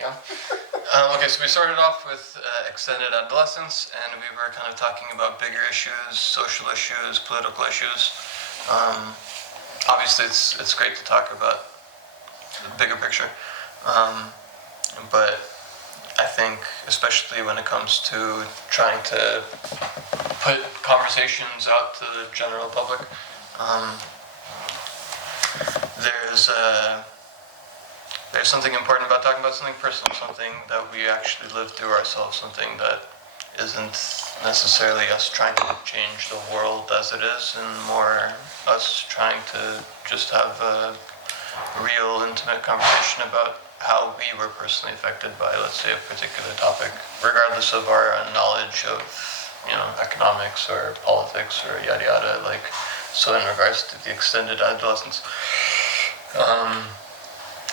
Yeah. Okay, so we started off with extended adolescence, and we were kind of talking about bigger issues, social issues, political issues. Obviously, it's great to talk about the bigger picture, but I think, especially when it comes to trying to put conversations out to the general public, there's something important about talking about something personal, something that we actually live through ourselves, something that isn't necessarily us trying to change the world as it is, and more us trying to just have a real, intimate conversation about how we were personally affected by, let's say, a particular topic, regardless of our knowledge of, economics or politics or yada yada. Like, so in regards to the extended adolescence,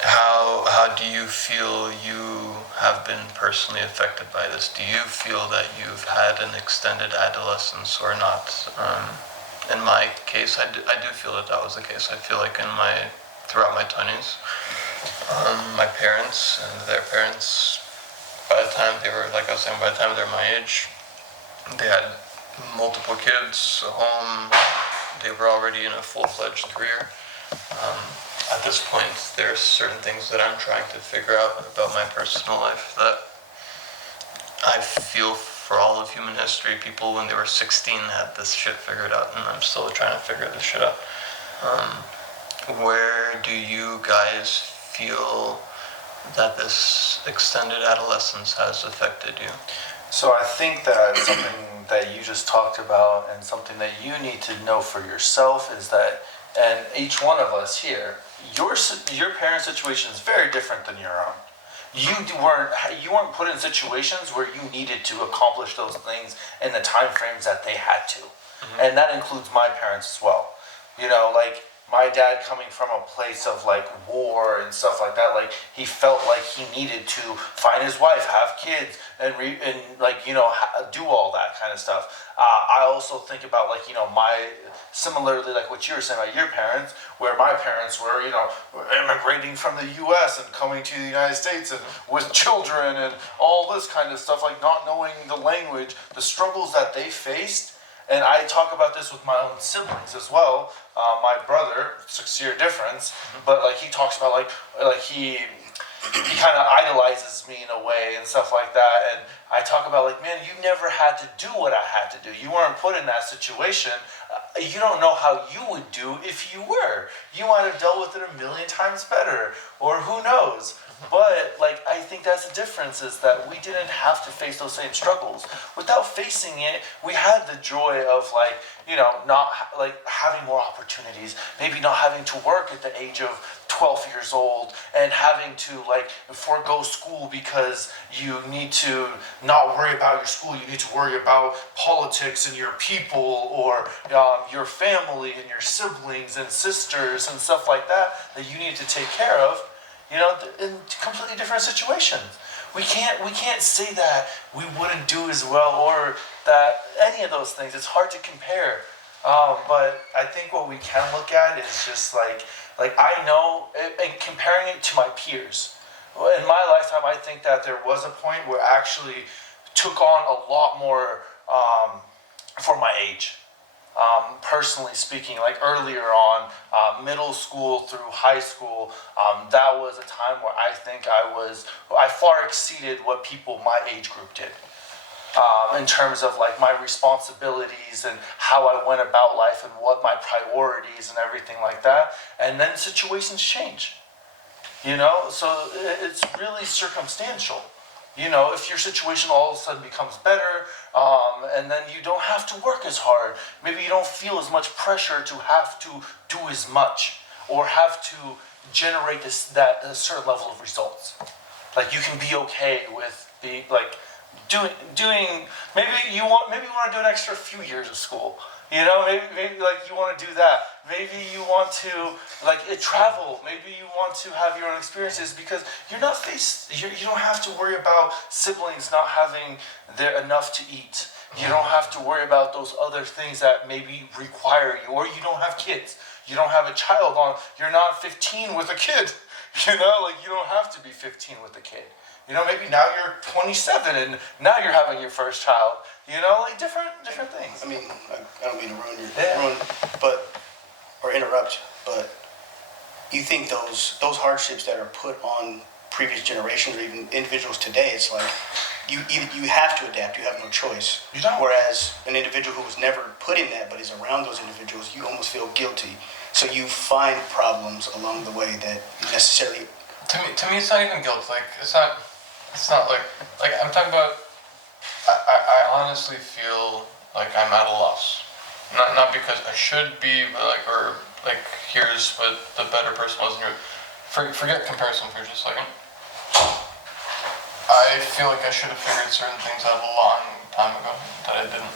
how do you feel you have been personally affected by this? Do you feel that you've had an extended adolescence or not? In my case, I do feel that was the case. I feel like throughout my 20s, my parents and their parents, by the time they were, like I was saying, by the time they were my age, they had multiple kids, a home, they were already in a full-fledged career. At this point, there are certain things that I'm trying to figure out about my personal life that I feel for all of human history, people when they were 16 had this shit figured out, and I'm still trying to figure this shit out. Where do you guys feel that this extended adolescence has affected you? So I think that something that you just talked about and something that you need to know for yourself is that, and each one of us here, your parents' situation is very different than your own. You weren't put in situations where you needed to accomplish those things in the time frames that they had to. Mm-hmm. And that includes my parents as well. Like my dad coming from a place of like war and stuff like that, like he felt like he needed to find his wife, have kids, and do all that kind of stuff. I also think about similarly like what you were saying about your parents, where my parents were, immigrating from the U.S. and coming to the United States and with children and all this kind of stuff, like not knowing the language, the struggles that they faced. And I talk about this with my own siblings as well. My brother, 6-year difference, but like he talks about like he kind of idolizes me in a way and stuff like that. And I talk about like, man, you never had to do what I had to do. You weren't put in that situation. You don't know how you would do if you were. You might have dealt with it a million times better, or who knows. But like I think that's the difference, is that we didn't have to face those same struggles. Without facing it, we had the joy of not having more opportunities, maybe not having to work at the age of 12 years old and having to forego school because you need to not worry about your school. You need to worry about politics and your people, or your family and your siblings and sisters and stuff like that you need to take care of. In completely different situations. We can't say that we wouldn't do as well, or that any of those things. It's hard to compare. But I think what we can look at is just like I know, and comparing it to my peers. In my lifetime, I think that there was a point where I actually took on a lot more for my age. Personally speaking, like earlier on, middle school through high school, that was a time where I think I far exceeded what people my age group did. In terms of like my responsibilities and how I went about life and what my priorities and everything like that. And then situations change, so it's really circumstantial. If your situation all of a sudden becomes better, and then you don't have to work as hard, maybe you don't feel as much pressure to have to do as much or have to generate a certain level of results. Like you can be okay with the doing. Maybe you want to do an extra few years of school. Maybe you want to do that. Maybe you want to travel. Maybe you want to have your own experiences because you don't have to worry about siblings not having enough to eat. You don't have to worry about those other things that maybe require you, or you don't have kids. You don't have a child you're not 15 with a kid. You know, like you don't have to be 15 with a kid. You know, maybe now you're 27 and now you're having your first child. You know, like different things. I mean, I don't mean to Yeah. or interrupt, but you think those hardships that are put on previous generations or even individuals today, it's like you have to adapt. You have no choice. You don't. Whereas an individual who was never put in that but is around those individuals, you almost feel guilty. So you find problems along the way that necessarily. To me, it's not even guilt. Like it's not like I'm talking about. I honestly feel like I'm at a loss. Not because I should be, but like here's what the better person was. Forget comparison for just a second. I feel like I should have figured certain things out a long time ago that I didn't.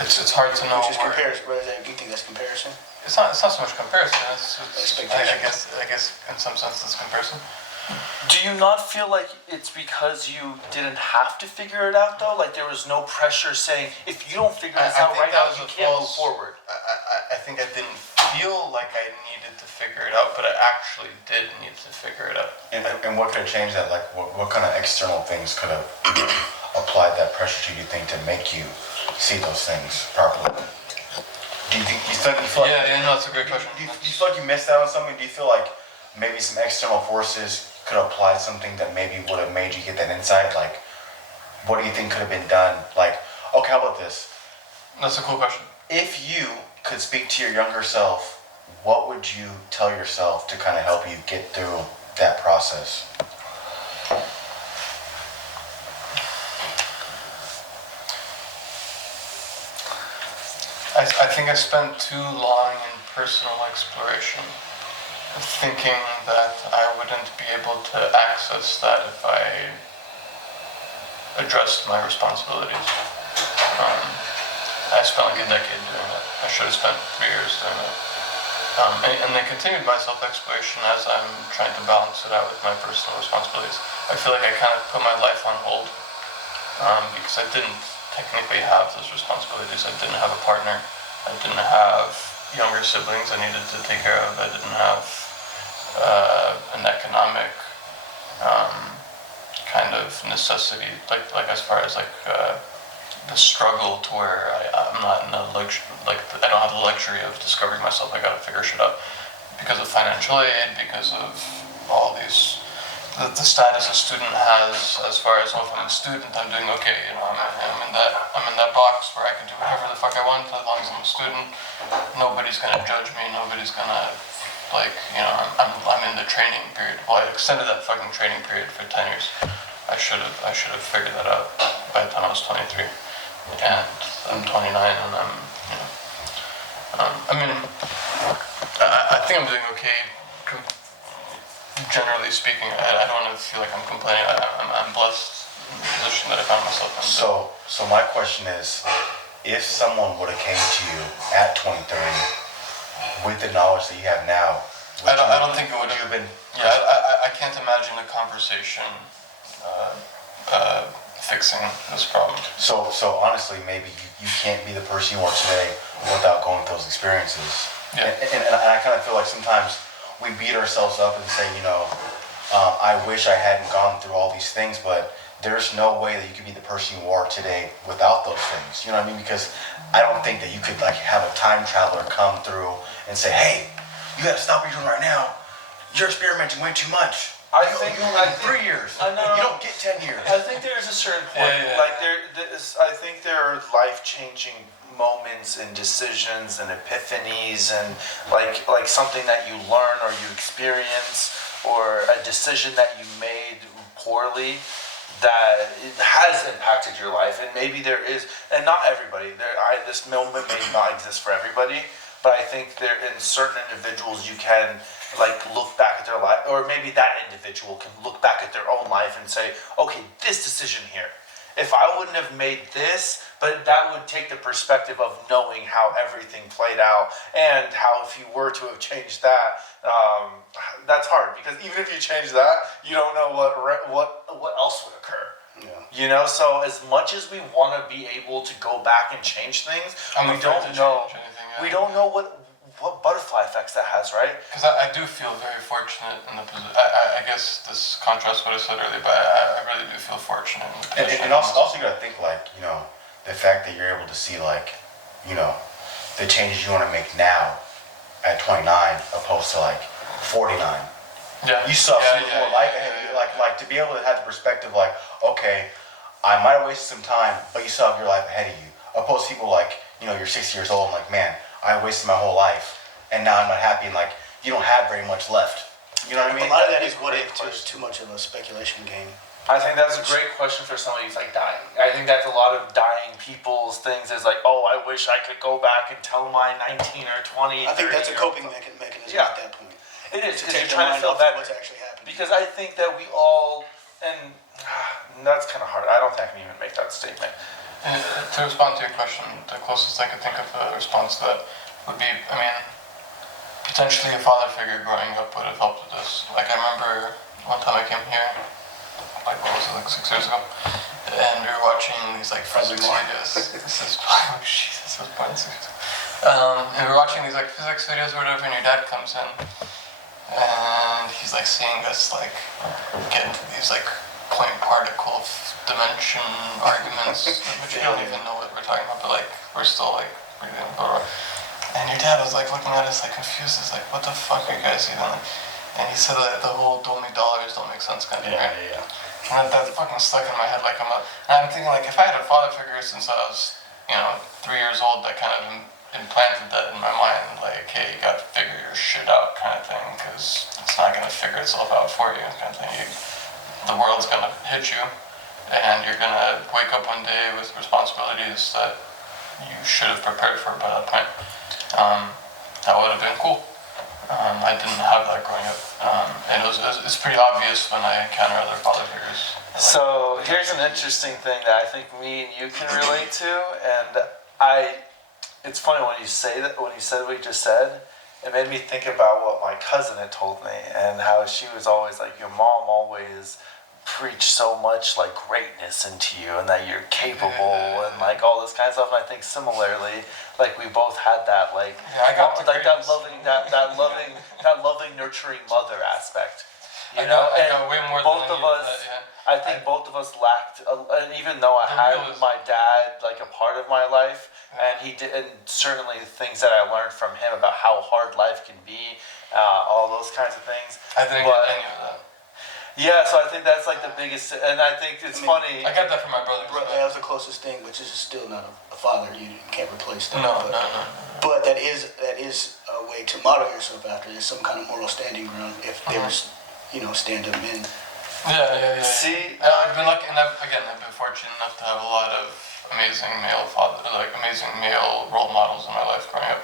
It's hard to know. Which is comparison. You think that's comparison? It's not so much comparison. It's Expectation. I guess in some sense it's comparison. Do you not feel like it's because you didn't have to figure it out though? Like there was no pressure saying if you don't figure this out right now, you can't move forward. I think I didn't feel like I needed to figure it out, but I actually did need to figure it out. And what could have changed that? Like, what kind of external things could have applied that pressure to you, think, to make you see those things properly? Do you think you feel like, No, that's a great question. Do you feel like you missed out on something? Do you feel like maybe some external forces could have applied something that maybe would have made you get that insight? Like, what do you think could have been done? Like, okay, how about this? That's a cool question. If you could speak to your younger self, what would you tell yourself to kind of help you get through that process? I think I spent too long in personal exploration, thinking that I wouldn't be able to access that if I addressed my responsibilities. I spent like a decade doing that. I should have spent 3 years doing that. And then continued my self-exploration as I'm trying to balance it out with my personal responsibilities. I feel like I kind of put my life on hold because I didn't technically have those responsibilities. I didn't have a partner. I didn't have younger siblings I needed to take care of. I didn't have an economic kind of necessity, like as far as the struggle to where I'm not in the luxury, I don't have the luxury of discovering myself. I gotta figure shit out because of financial aid, because of all these, the status a student has as far as, well, if I'm a student, I'm doing okay. You know, I'm in that box where I can do whatever the fuck I want as long as I'm a student. Nobody's gonna judge me. Nobody's gonna I'm in the training period. Well, I extended that fucking training period for 10 years. I should have figured that out by the time I was 23. And I'm 29 and I think I'm doing okay, generally speaking. I don't want to feel like I'm complaining. I'm blessed in the position that I found myself in. So my question is, if someone would have came to you at 2030 with the knowledge that you have now, I don't think it would have been. Yeah, I can't imagine a conversation fixing this problem. So honestly, maybe you can't be the person you are today without going through those experiences. Yeah. And I kind of feel like sometimes we beat ourselves up and say, I wish I hadn't gone through all these things, but there's no way that you could be the person you are today without those things. You know what I mean? Because I don't think that you could have a time traveler come through and say, hey, you gotta stop what you're doing right now. You're experimenting way too much. I think 3 years. I know. You don't get 10 years. I think there's a certain point. Yeah. Like I think there are life-changing moments and decisions and epiphanies and like something that you learn or you experience or a decision that you made poorly that it has impacted your life. And maybe there is, and not everybody. This moment may not exist for everybody, but I think there in certain individuals you can look back at their life, or maybe that individual can look back at their own life and say, okay, this decision here, if I wouldn't have made this, but that would take the perspective of knowing how everything played out and how if you were to have changed that, that's hard because even if you change that, you don't know what else would occur. Yeah. So as much as we want to be able to go back and change things, we don't know. Anything, yeah. We don't know what butterfly effects that has, right? Because I do feel very fortunate in the position. I guess this contrasts what I said earlier, but I really do feel fortunate in the position. And also you gotta think like, you know, the fact that you're able to see like, you know, the changes you want to make now at 29 opposed to like 49. Yeah. You still have some more life ahead of you. Like to be able to have the perspective like, okay, I might have wasted some time, but you still have your life ahead of you. Opposed to people like, you know, you're 60 years old and like, man, I wasted my whole life and now I'm not happy and like, you don't have very much left. You know what I mean? A lot of that is what if too much of a speculation game. I think that's a great question for somebody who's like dying. I think that's a lot of dying people's things is like, oh, I wish I could go back and tell my 19 or 20. I think that's a 30-year-old coping mechanism Yeah. at that point. It is, To because take you're your trying to mind feel off of better. what's actually happening. Because I think that we all, and that's kind of hard. I don't think I can even make that statement. To respond to your question, the closest I could think of a response to that would be, I mean, potentially a father figure growing up would have helped with this. Like, I remember one time I came here, like, what was it, like 6 years ago? And we were watching these, like, physics videos. This is probably, oh, Jesus, this was probably 6 years ago. And we were watching these, like, physics videos or whatever, and your dad comes in, and he's, like, seeing us, like, get into these, like, point particle dimension arguments, which we don't even know what we're talking about, but, like, we're still, like, breathing, blah, blah. And your dad was, like, looking at us, like, confused. He's like, what the fuck are you guys even? And he said that the whole "don't make dollars, don't make sense" kind of thing, right? Yeah. And that fucking stuck in my head like I'm a... And I'm thinking, like, if I had a father figure since I was, 3 years old, that kind of implanted that in my mind, like, hey, you gotta figure your shit out kind of thing, because it's not gonna figure itself out for you kind of thing. The world's gonna hit you, and you're gonna wake up one day with responsibilities that you should have prepared for by that point. That would have been cool. I didn't have that growing up, and it's pretty obvious when I encounter other father figures. So here's an interesting thing that I think me and you can relate to, and it's funny when you say that, when you said what you just said, it made me think about what my cousin had told me, and how she was always like, your mom always preached so much like greatness into you, and that you're capable, and like all this kind of stuff. And I think similarly, like we both had that, like, Yeah, I got the like that greatness. loving, nurturing mother aspect. I got way more both than of you us. with that, I think both of us lacked, and even though I had my dad like a part of my life, and he did, and certainly things that I learned from him about how hard life can be, all those kinds of things. I didn't get any of that. Yeah, so I think that's like the biggest, and I think it's funny. I got that from my brother. That was the closest thing, which is still not a father. You can't replace that. No. But that is a way to model yourself after. There's some kind of moral standing ground if there's, stand-up men. Yeah. See, I've been lucky, and I've been fortunate enough to have a lot of amazing male role models in my life growing up.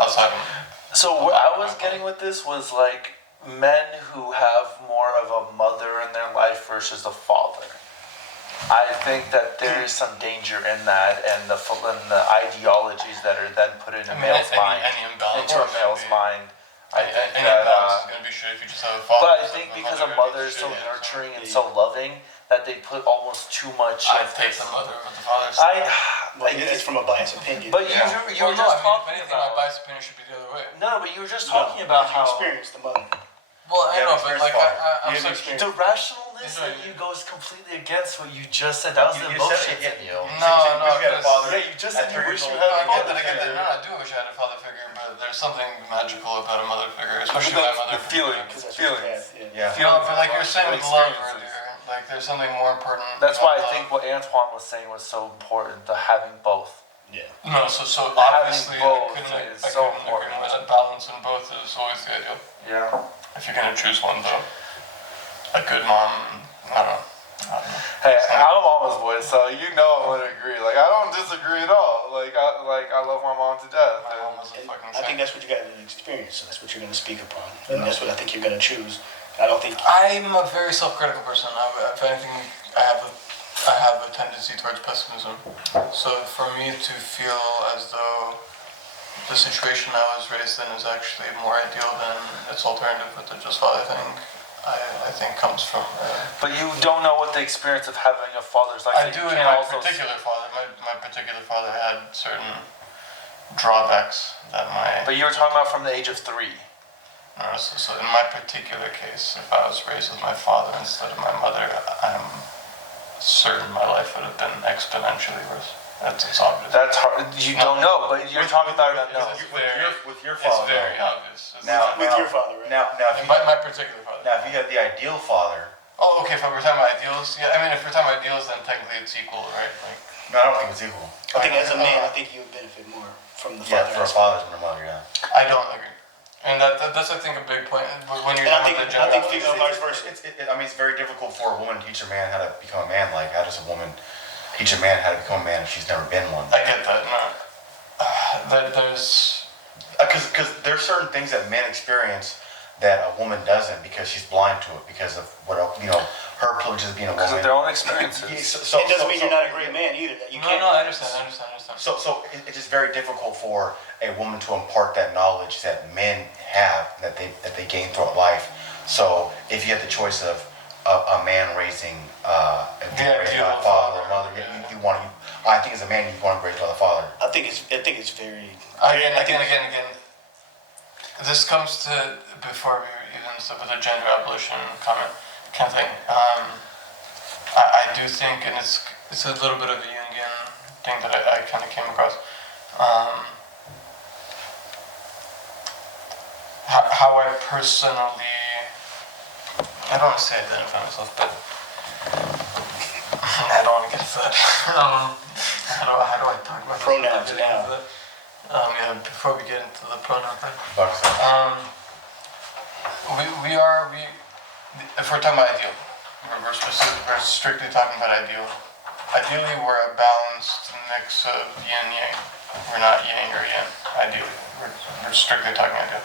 Outside of so where I was getting with this was like men who have more of a mother in their life versus a father. I think that there is some danger in that, and the ideologies that are then put into male's mind, into a male's mind. I think any that. balance is gonna be shit if you just have a father. But I think because a mother is so nurturing and so loving that they put almost too much. I'd take the mother with the father. It's from a biased opinion. But you were just talking anything, about. my biased opinion should be the other way. No, but you were just talking about you how experience the mother. Well, I Yeah, know, but but there's like father. I'm You have such. experience. the rationalness in you goes completely against what you just said. That was the You said emotions it, in yeah. you. No, You had a father. Yeah, you just at said you 3 wish years you old. had a I mother get that. figure. No, I do wish I had a father figure, but there's something magical about a mother figure, especially But my that's mother the figure. feelings. Feelings. Yeah. No, but like you're saying with love Experiences. earlier, like there's something more important. That's why I about think what Antoine was saying was so important, the having both. Yeah. love. No, so obviously both I is couldn't so agree important. more. That balance in both is always the ideal. Yeah. If you're gonna choose one though, a good mom, I don't know. Hey, I'm a mama's boy, so you know I'm gonna agree. Like I don't disagree at all. Like I love my mom to death. My mom was a And fucking I think saint. that's what you got to experience. So that's what you're going to speak upon. And that's what I think you're going to choose. I don't think. I'm a very self-critical person. If anything, I have a tendency towards pessimism. So for me to feel as though the situation I was raised in is actually more ideal than its alternative with the just father thing, I think comes from. But you don't know what the experience of having a father's like. I so do you in can't my also particular father. My particular father had certain drawbacks that my But you were talking about from the age of 3. so in my particular case, if I was raised with my father instead of my mother, I'm certain my life would have been exponentially worse. It's obvious. That's hard. You don't know, but you're talking about It's unknown. With your It's father. very obvious. Now, With your father, right? Now, if you, my particular father. now, if you have the ideal father, Oh, okay. If we're talking about ideals, yeah. I mean, if we're talking about ideals, then technically it's equal, right? Like, no, I don't think it's equal. I think as a man, I think you would benefit more from the Yeah, father. for a aspect. father than a mother, yeah. I don't agree, and that's I think a big point when you're And I talking think- about the I think gender. female vice versa. I mean, it's very difficult for a woman to teach a man how to become a man. Like, how does a woman teach a man how to become a man if she's never been one? I get that. No, there's Because there's certain things that men experience that a woman doesn't because she's blind to it because of what her privileges of being a Because of woman. their own experiences. It doesn't mean you're not a great man either. That you no, can't. no. I understand. So it's just very difficult for a woman to impart that knowledge that men have that they gain throughout life. So if you had the choice of a man raising being raised by a father or mother, you want to. I think as a man you want to be raised by the father. I think it's very. Again. This comes to before we even start with the gender abolition comment kind of thing. I do think, and it's a little bit of a Jungian thing that I kind of came across. How I personally, I don't want to say identify myself, but I don't want to get fed. How do I talk about Pronouns this? now. Yeah, before we get into the pronoun thing. But, If we're talking about ideal, we're strictly talking about ideal. Ideally, we're a balanced mix of yin yang. We're not yin or yang. Ideally, we're strictly talking ideal.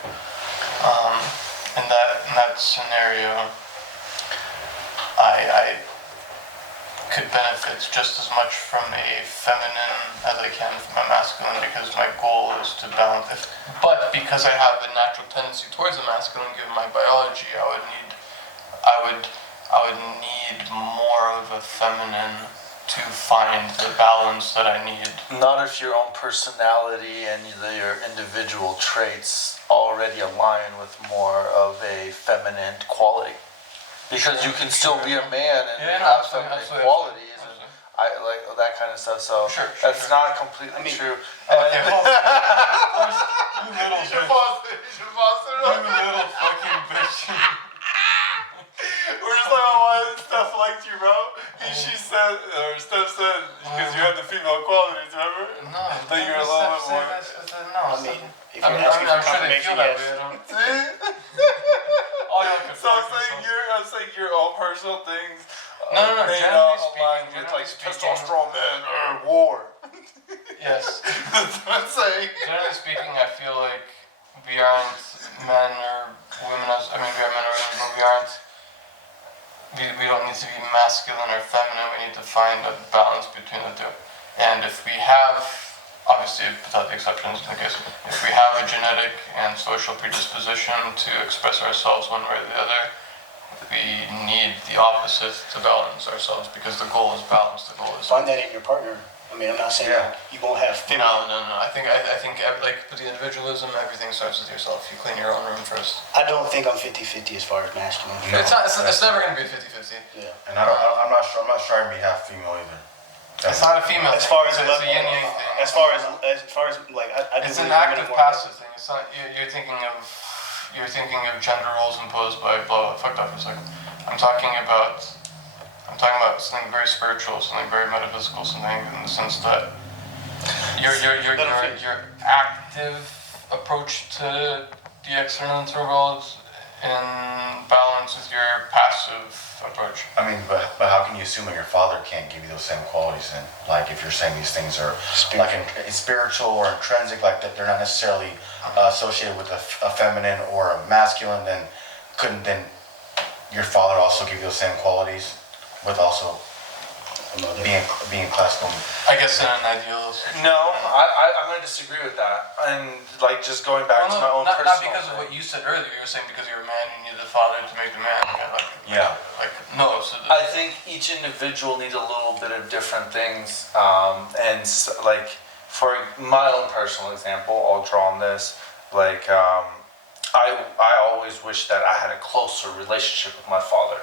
In that scenario, I could benefit just as much from a feminine as I can from a masculine because my goal is to balance. But because I have a natural tendency towards the masculine, given my biology, I would need more of a feminine to find the balance that I need. Not if your own personality and your individual traits already align with more of a feminine quality. Because you can still be a man and have feminine qualities and I like that kind of stuff. So Sure, that's sure. not completely true. Okay, well, you little You should bitch. pause it. You should pause it. You little fucking bitch. We're just talking about why Steph liked you, bro. She said, or Steph said, because you had the female qualities, remember? No, That you're a little bit more. No, I mean, if I'm you're asking for sure they confirmation, feel that yes. way. I don't. See? Oh, yeah, okay, So I'm fuck saying yourself. I'm saying your own personal things. No, may generally not align speaking, with like generally testosterone men or war. Yes. That's what I'm saying. Generally speaking, I feel like we aren't men or women. We are men or women, but we aren't. We don't need to be masculine or feminine. We need to find a balance between the two. And if we have, obviously without the exceptions in the case, if we have a genetic and social predisposition to express ourselves one way or the other, we need the opposite to balance ourselves because the goal is balance. The goal is Find that in your partner. I mean, I'm not saying Yeah. you won't have feminine. No. I think like with the individualism, everything starts with yourself. You clean your own room first. I don't think I'm 50-50 as far as masculine. No. It's never going to be a 50-50. Yeah. and I'm not striving to be half female either. It's not a female. As far as it's a yin yang thing. as far as like I do It's an believe women active are more- passive thing. It's not you're thinking of gender roles imposed by blah. Fucked up for a second. I'm talking about something very spiritual, something very metaphysical, something in the sense that your active approach to the external world in balance with your passive approach. I mean, but how can you assume that your father can't give you those same qualities then? Like if you're saying these things are like it's spiritual or intrinsic, like that they're not necessarily associated with a feminine or a masculine, then couldn't then your father also give you those same qualities with also being classical? I guess in an ideal. No, I'm going to disagree with that. And like just going back to my own not personal because of thing. what you said earlier. You were saying because you're a man, you need the father to make the man. Yeah. No. I think each individual needs a little bit of different things, like for my own personal example, I'll draw on this. Like, I always wish that I had a closer relationship with my father.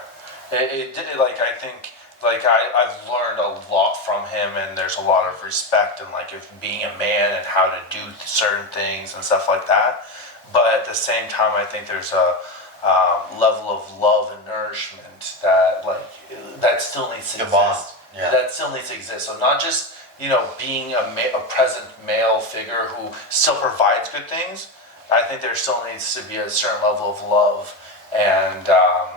Like, I think, like, I've learned a lot from him, and there's a lot of respect and, like, if being a man and how to do certain things and stuff like that. But at the same time, I think there's a level of love and nourishment that, like, that still needs to The exist. bond, yeah. That still needs to exist. So not just, you know, being a present male figure who still provides good things. I think there still needs to be a certain level of love and I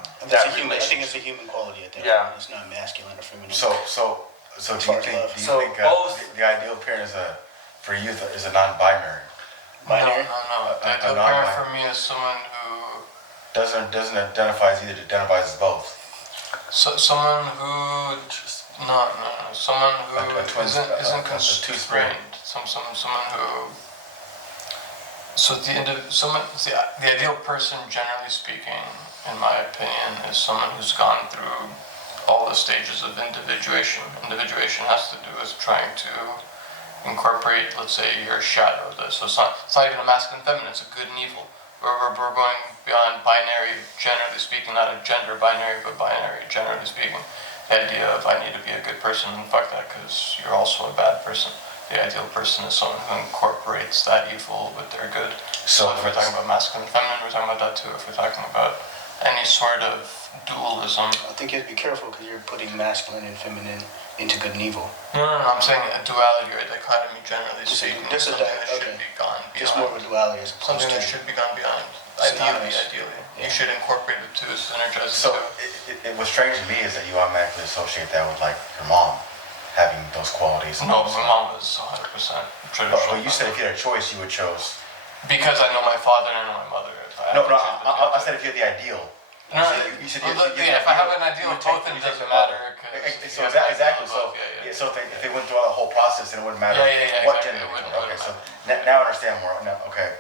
think it's a human quality at that Yeah. point. It's not masculine or feminine. So do far you as think love. do you So think both- the ideal parent is for you is a non-binary? Binary? No. The A ideal non-binary. parent for me is someone who, Doesn't identify as either, it identifies as both. someone who, no, someone who A twin- isn't a constrained. two-spirit. Someone who. So the ideal person, generally speaking, in my opinion, is someone who's gone through all the stages of individuation. Individuation has to do with trying to incorporate, let's say, your shadow. So it's not even a masculine, feminine. It's a good and evil. We're going beyond binary, generally speaking, not a gender binary, but binary, generally speaking. The idea of I need to be a good person, and fuck that, because you're also a bad person. The ideal person is someone who incorporates that evil with their good. So if we're talking about masculine and feminine, we're talking about that too. If we're talking about any sort of dualism. I think you have to be careful because you're putting masculine and feminine into good and evil. No, I'm saying a duality or a dichotomy, generally speaking. just a something that okay. should be gone beyond. Just more of a duality as opposed Something to. that should be gone beyond. Synonymous. Ideally. Yeah. You should incorporate the two, synergize So the two. what's strange to me is that you automatically associate that with like your mom having those qualities. No, my mom was 100% traditional. But you said if you had a choice, you would choose. Because I know my father and I know my mother. If I No, had to no, choose I between said if you had the ideal. No, You said if I have an ideal of both, then it doesn't matter. So exactly. So so if they went through the whole process, then it wouldn't matter Yeah, what exactly. gender. It wouldn't Okay, so matter. now I understand more. No, okay.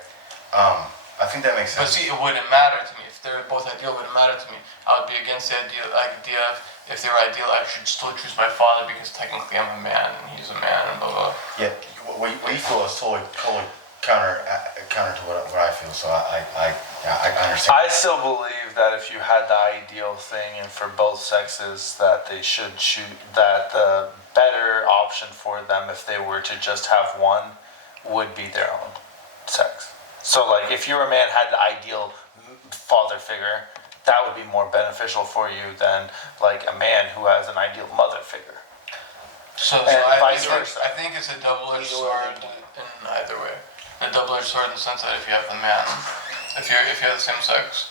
I think that makes But sense. see, it wouldn't matter to me. If they're both ideal, it wouldn't matter to me. I would be against the idea of if they were ideal, I should still choose my father because technically I'm a man and he's a man and blah blah. Yeah, what you feel is totally counter to what I feel. So I understand. I still believe that if you had the ideal thing and for both sexes that they should shoot that the better option for them if they were to just have one would be their own sex. So like if your man had the ideal father figure, that would be more beneficial for you than like a man who has an ideal mother figure. So And vice think, versa. I think it's a double-edged Either way, sword in either way. A double-edged sword in the sense that if you have the man, if you have the same sex,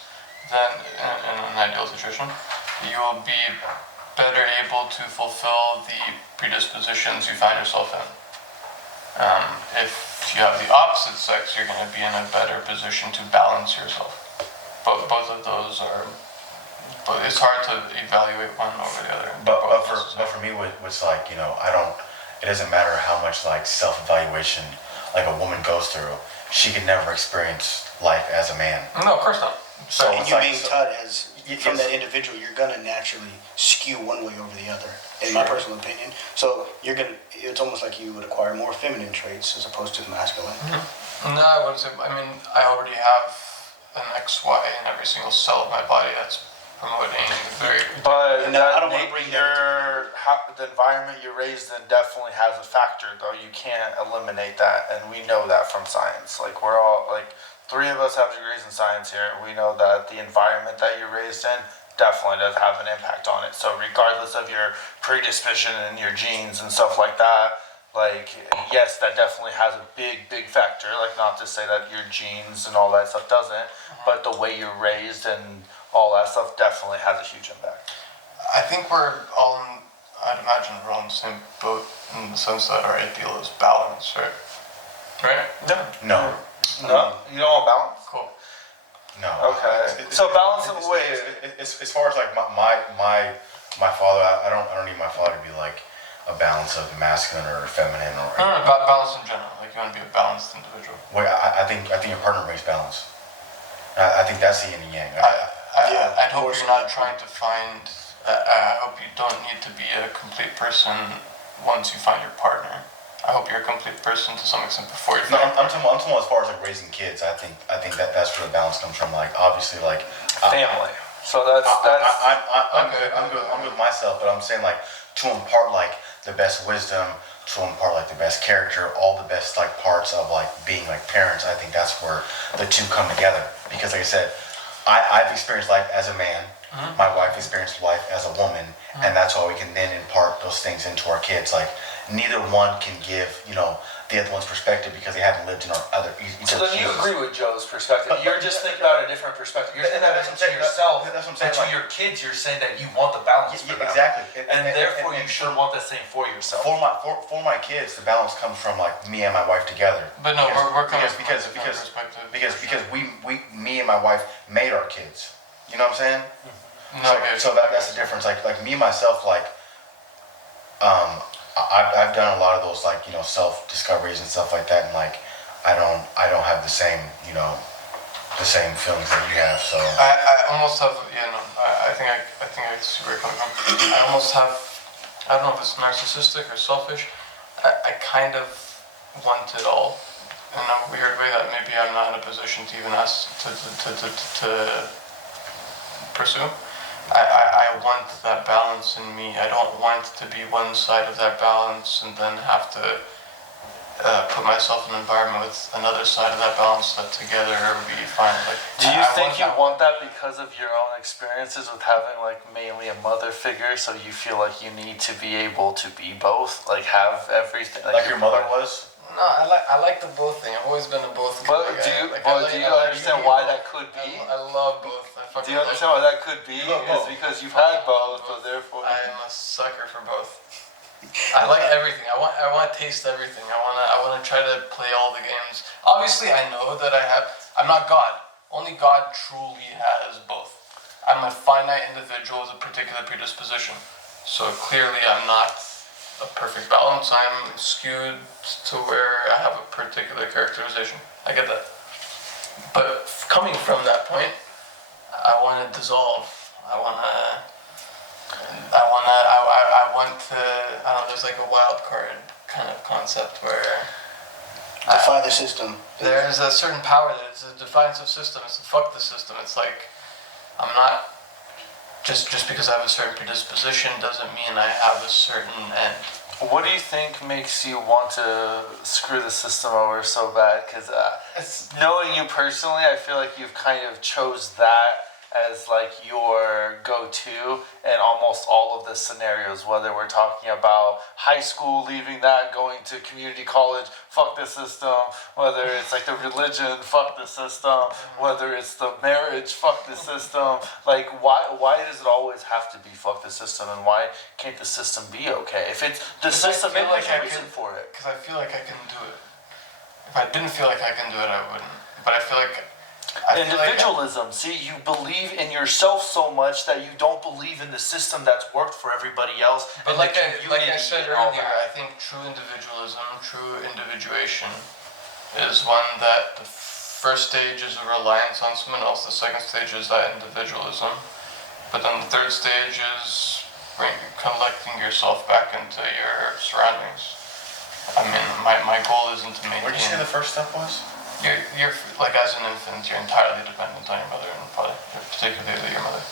then in an ideal situation, you will be better able to fulfill the predispositions you find yourself in. If you have the opposite sex, you're going to be in a better position to balance yourself. But both of those are. But it's hard to evaluate one over the other. But Both for me, what's like, you know, it doesn't matter how much like self-evaluation like a woman goes through. She can never experience life as a man. No, of course not. So And it's you like- being taught as from Yes. that individual, you're gonna naturally skew one way over the other, in my personal opinion. So it's almost like you would acquire more feminine traits as opposed to the masculine. No, I wouldn't say. I mean, I already have an XY in every single cell of my body that's promoting very. But And I don't wanna bring the environment you're raised in definitely has a factor, though. You can't eliminate that, and we know that from science. Like we're all like 3 of us have degrees in science here. We know that the environment that you're raised in definitely does have an impact on it. So regardless of your predisposition and your genes and stuff like that, like yes, that definitely has a big factor. Like not to say that your genes and all that stuff doesn't, but the way you're raised and all that stuff definitely has a huge impact. I think I'd imagine we're all in the same boat in the sense that our ideal is balance, right? Right? No, No, you don't want balance. Cool. no. Okay. So balance in a way. As far as like my father, I don't need my father to be like a balance of masculine or feminine or. No, about balance in general. Like you want to be a balanced individual. Wait, I think your partner brings balance. I think that's the yin and yang. I'd hope more you're so. not trying to find. I hope you don't need to be a complete person once you find your partner. I hope you're a complete person to some extent before you're No, I'm talking about as far as like raising kids. I think that that's where the balance comes from. Like obviously, like Family. So that's I'm Okay. good. I'm good with myself, but I'm saying like to impart like the best wisdom, to impart like the best character, all the best like parts of like being like parents. I think that's where the two come together. Because like I said, I've experienced life as a man. My wife experienced life as a woman, and that's why we can then impart those things into our kids. Like neither one can give the other one's perspective because they haven't lived in our other. So then you agree with Joe's perspective. You're just thinking about a different perspective. You're thinking about it to yourself, That's what I'm but saying, to your kids, you're saying that you want the balance for them. Exactly. And therefore, you should want the same for yourself. For my kids, the balance comes from like me and my wife together. But no, we're coming from a because different perspective. because me and my wife made our kids. You know what I'm saying? No, So that's the difference. Like me myself, like I've done a lot of those like self discoveries and stuff like that, and like I don't have the same the same feelings that you have. So I almost have, I think I see where you're coming from. I almost have, I don't know if it's narcissistic or selfish. I kind of want it all in a weird way that maybe I'm not in a position to even ask to pursue. I want that balance in me. I don't want to be one side of that balance and then have to put myself in an environment with another side of that balance that together would be fine. Like, Do you I think you that. want that because of your own experiences with having like mainly a mother figure? So you feel like you need to be able to be both, like have everything. like your mother was. No, I like the both thing. I've always been a both. But kind of do guy. you, Like, but do you understand why that could be? I love both. Do you understand why that could be? Is because you've had both, so therefore. I'm a sucker for both. I like everything. I want to taste everything. I want to try to play all the games. Obviously, I know that I'm not God. Only God truly has both. I'm a finite individual with a particular predisposition. So clearly, I'm not a perfect balance. I'm skewed to where I have a particular characterization. I get that. But coming from that point, I want to dissolve. I want to, I don't know, there's like a wild card kind of concept where Defy the system. there's a certain power that it's a defiance of system, it's a fuck the system. It's like, I'm not, just because I have a certain predisposition doesn't mean I have a certain end. What do you think makes you want to screw the system over so bad? Because knowing you personally, I feel like you've kind of chose that as like your go-to in almost all of the scenarios, whether we're talking about high school, leaving that, going to community college, fuck the system, whether it's like the religion, fuck the system, whether it's the marriage, fuck the system. Like why does it always have to be fuck the system, and why can't the system be okay? If it's the system, maybe there's a reason for it. Because I feel like I can do it. If I didn't feel like I can do it, I wouldn't. But I feel like Individualism. See, you believe in yourself so much that you don't believe in the system that's worked for everybody else. But and like the I community said and all earlier, that. I think true individualism, true individuation, is one that the first stage is a reliance on someone else. The second stage is that individualism, but then the third stage is collecting yourself back into your surroundings. I mean, my goal isn't to maintain. Where did you say the first step was? You're like as an infant, you're entirely dependent on your mother, and probably particularly your mother.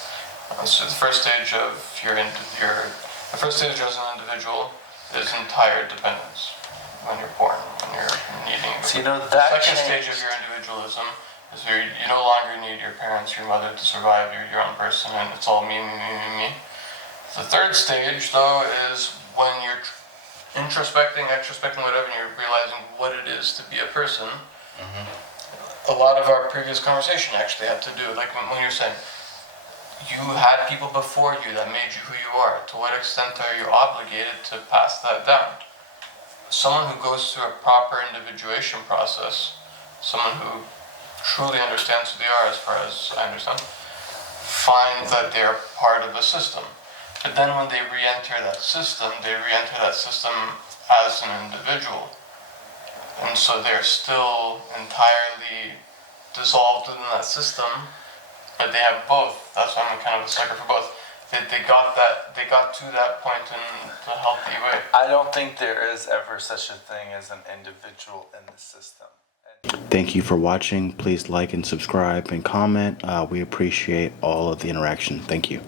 So the first stage of the first stage as an individual is entire dependence. When you're born, when you're needing. So you know The that second stage of changed. your individualism is where you no longer need your parents, your mother to survive. You're your own person, and it's all me, me, me, me, me. The third stage, though, is when you're introspecting, extrospecting, whatever, and you're realizing what it is to be a person. A lot of our previous conversation actually had to do, like when you're saying, you had people before you that made you who you are. To what extent are you obligated to pass that down? Someone who goes through a proper individuation process, someone who truly understands who they are, as far as I understand, find that they are part of a system. But then when they re-enter that system as an individual. And so they're still entirely dissolved within that system, but they have both. That's why I'm kind of a sucker for both. they got to that point in a healthy way. I don't think there is ever such a thing as an individual in the system. Thank you for watching. Please like and subscribe and comment. We appreciate all of the interaction. Thank you.